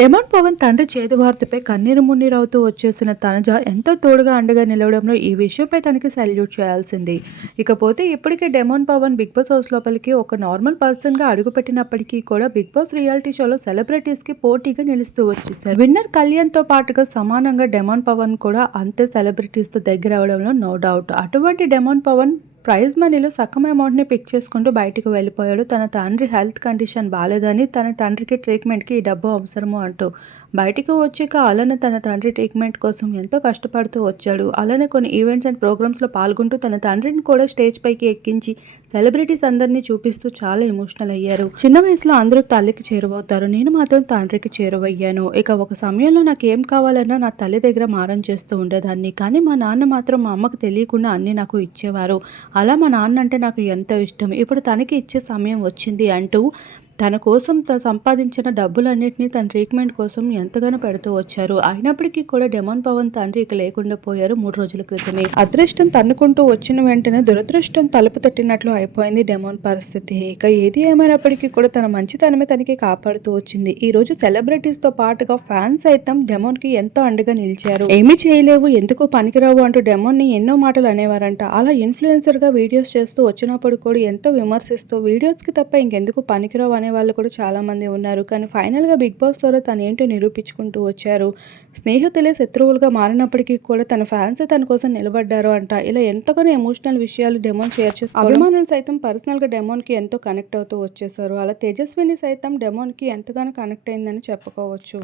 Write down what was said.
Demon Pawan తండ్రి చేదు వార్తపై కన్నీరు మున్నీరవుతూ వచ్చేసిన తనుజ ఎంతో తోడుగా అండగా నిలవడంలో ఈ విషయంపై తనకి సెల్యూట్ చేయాల్సింది. ఇకపోతే ఇప్పటికే demon Pavan Bigg Boss house లోపలికి ఒక నార్మల్ పర్సన్గా అడుగుపెట్టినప్పటికీ కూడా బిగ్ బాస్ రియాలిటీ షోలో సెలబ్రిటీస్కి పోటీగా నిలుస్తూ వచ్చేసారు. విన్నర్ కళ్యాణ్తో పాటుగా సమానంగా డెమాన్ పవన్ కూడా అంతే సెలబ్రిటీస్తో దగ్గర అవడంలో నో డౌట్. అటువంటి డెమాన్ పవన్ ప్రైజ్ మనీలో సగం అమౌంట్ని పిక్ చేసుకుంటూ బయటకు వెళ్ళిపోయాడు. తన తండ్రి హెల్త్ కండిషన్ బాలేదని, తన తండ్రికి ట్రీట్మెంట్కి ఈ డబ్బు అవసరము అంటూ బయటకు వచ్చాక అలానే తన తండ్రి ట్రీట్మెంట్ కోసం ఎంతో కష్టపడుతూ వచ్చాడు. అలానే కొన్ని ఈవెంట్స్ అండ్ ప్రోగ్రామ్స్లో పాల్గొంటూ తన తండ్రిని కూడా స్టేజ్ పైకి ఎక్కించి సెలబ్రిటీస్ అందరినీ చూపిస్తూ చాలా ఎమోషనల్ అయ్యారు. చిన్న వయసులో అందరూ తల్లికి చేరువవుతారు, నేను మాత్రం తండ్రికి చేరువయ్యాను. ఇక ఒక సమయంలో నాకు ఏం కావాలన్నా నా తల్లి దగ్గర మారం చేస్తూ ఉండేదాన్ని, కానీ మా నాన్న మాత్రం మా అమ్మకు తెలియకుండా అన్నీ నాకు ఇచ్చేవారు. అలా మా నాన్న అంటే నాకు ఎంతో ఇష్టం. ఇప్పుడు తనకి ఇచ్చే సమయం వచ్చింది అంటూ తన కోసం సంపాదించిన డబ్బులన్నిటినీ తన ట్రీట్మెంట్ కోసం ఎంతగానో పెడుతూ వచ్చారు. అయినప్పటికీ కూడా డెమాన్ పవన్ తండ్రి ఇక లేకుండా పోయారు 3 రోజుల క్రితమే. అదృష్టం తన్నుకుంటూ వచ్చిన వెంటనే దురదృష్టం తలుపు తట్టినట్లు అయిపోయింది డెమాన్ పరిస్థితి. ఇక ఏది ఏమైనప్పటికీ కూడా తన మంచితనమే తనకి కాపాడుతూ వచ్చింది. ఈ రోజు సెలబ్రిటీస్ తో పాటుగా ఫ్యాన్స్ సైతం డెమాన్ కి ఎంతో అండగా నిలిచారు. ఏమీ చేయలేవు, ఎందుకు పనికిరావు అంటూ డెమాన్ ని ఎన్నో మాటలు అనేవారంట. అలా ఇన్ఫ్లుయెన్సర్ గా వీడియోస్ చేస్తూ వచ్చినప్పుడు కూడా ఎంతో విమర్శిస్తూ వీడియోస్ కి తప్ప ఇంకెందుకు పనికిరావు అనే వాళ్ళు కూడా చాలా మంది ఉన్నారు. కానీ ఫైనల్గా బిగ్ బాస్ ద్వారా తను ఏంటో నిరూపించుకుంటూ వచ్చారు. స్నేహితులే శత్రువులుగా మారినప్పటికీ కూడా తన ఫ్యాన్స్ తన కోసం నిలబడ్డారు అంట. ఇలా ఎంతగానో ఎమోషనల్ విషయాలు డెమాన్ షేర్ చేస్తారు. అభిమానులు సైతం పర్సనల్ గా డెమాన్ కి ఎంతో కనెక్ట్ అవుతూ వచ్చేసారు. అలా తేజస్విని సైతం డెమాన్ కి ఎంతగానో కనెక్ట్ అయిందని చెప్పుకోవచ్చు.